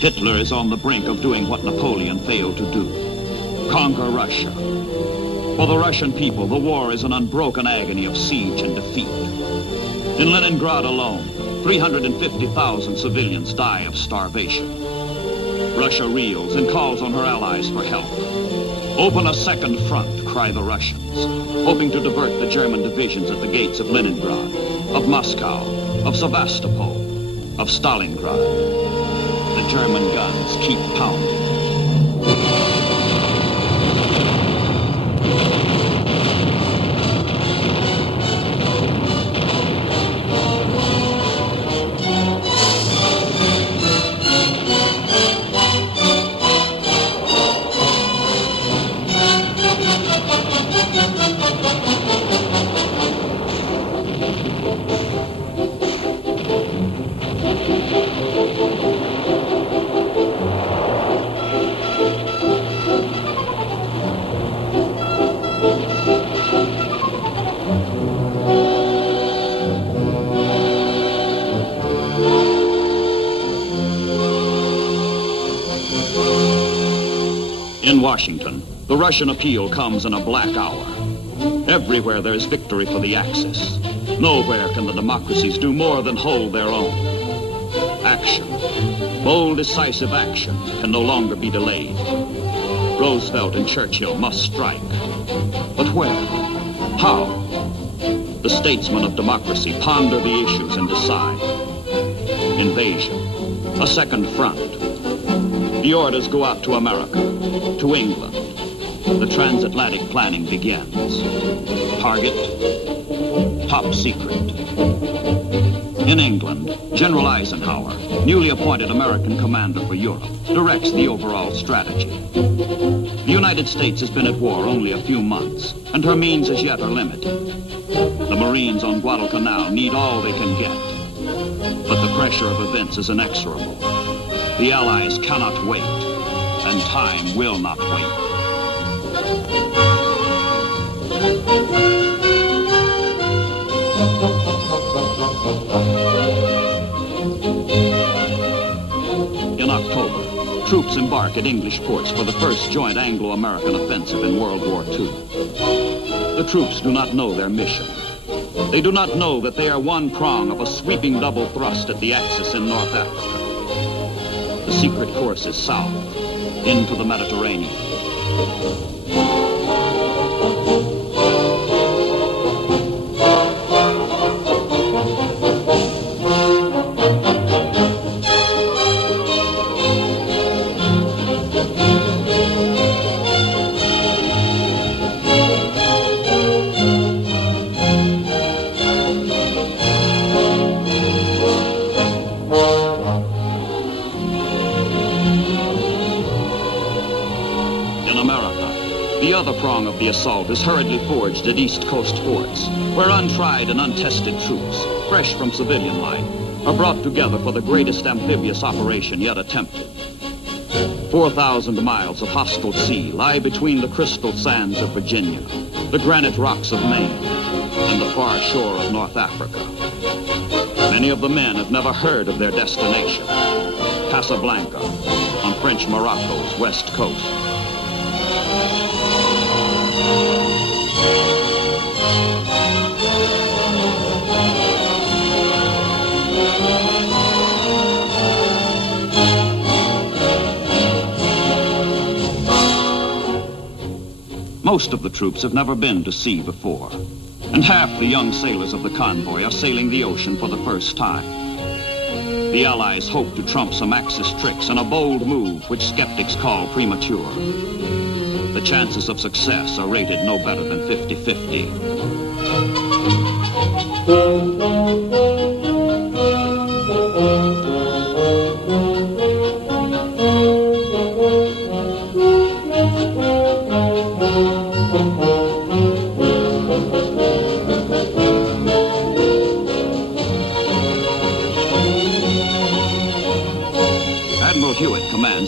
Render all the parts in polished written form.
Hitler is on the brink of doing what Napoleon failed to do. Conquer Russia. For the Russian people, the war is an unbroken agony of siege and defeat. In Leningrad alone, 350,000 civilians die of starvation. Russia reels and calls on her allies for help. Open a second front, cry the Russians, hoping to divert the German divisions at the gates of Leningrad, of Moscow, of Sevastopol, of Stalingrad. The German guns keep pounding. In Washington, the Russian appeal comes in a black hour. Everywhere there is victory for the Axis. Nowhere can the democracies do more than hold their own. Action, bold, decisive action, can no longer be delayed. Roosevelt and Churchill must strike. But where? How? The statesmen of democracy ponder the issues and decide. Invasion, a second front. The orders go out to America, to England. The transatlantic planning begins. Target, top secret. In England, General Eisenhower, newly appointed American commander for Europe, directs the overall strategy. The United States has been at war only a few months, and her means as yet are limited. The Marines on Guadalcanal need all they can get. But the pressure of events is inexorable. The Allies cannot wait, and time will not wait. In October, troops embark at English ports for the first joint Anglo-American offensive in World War II. The troops do not know their mission. They do not know that they are one prong of a sweeping double thrust at the Axis in North Africa. The secret course is south, into the Mediterranean. The prong of the assault is hurriedly forged at East Coast forts, where untried and untested troops, fresh from civilian life, are brought together for the greatest amphibious operation yet attempted. 4,000 miles of hostile sea lie between the crystal sands of Virginia, the granite rocks of Maine, and the far shore of North Africa. Many of the men have never heard of their destination, Casablanca, on French Morocco's west coast. Most of the troops have never been to sea before, and half the young sailors of the convoy are sailing the ocean for the first time. The Allies hope to trump some Axis tricks in a bold move which skeptics call premature. The chances of success are rated no better than 50-50.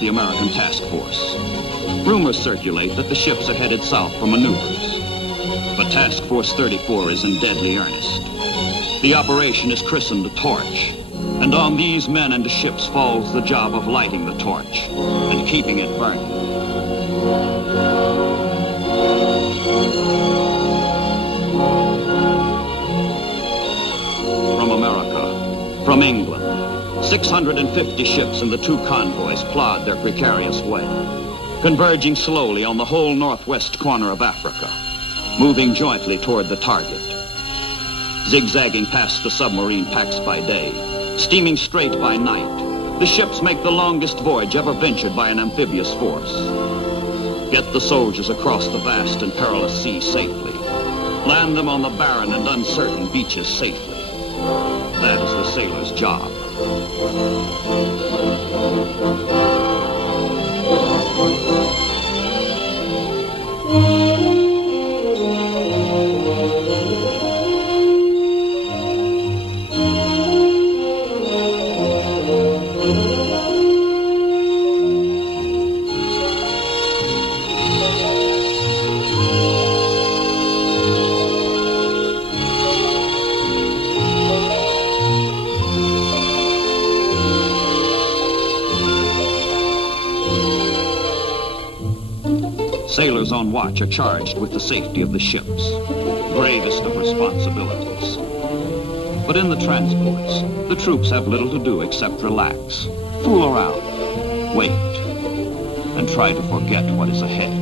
The American task force. Rumors circulate that the ships are headed south for maneuvers. But Task Force 34 is in deadly earnest. The operation is christened Torch, And on these men and ships falls the job of lighting the torch and keeping it burning. From America, from England, 650 ships and the 2 convoys plod their precarious way, converging slowly on the whole northwest corner of Africa, moving jointly toward the target. Zigzagging past the submarine packs by day, steaming straight by night, the ships make the longest voyage ever ventured by an amphibious force. Get the soldiers across the vast and perilous sea safely. Land them on the barren and uncertain beaches safely. That is the sailor's job. Sailors on watch are charged with the safety of the ships, gravest of responsibilities. But in the transports, the troops have little to do except relax, fool around, wait, and try to forget what is ahead.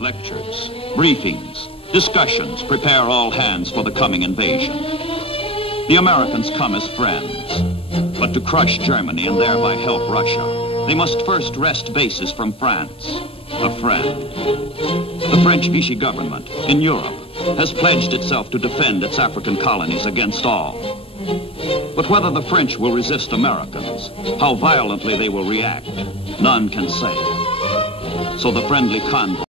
Lectures, briefings, discussions prepare all hands for the coming invasion. The Americans come as friends, but to crush Germany and thereby help Russia, they must first wrest bases from France, a friend. The French Vichy government in Europe has pledged itself to defend its African colonies against all. But whether the French will resist Americans, how violently they will react, none can say. So the friendly convoy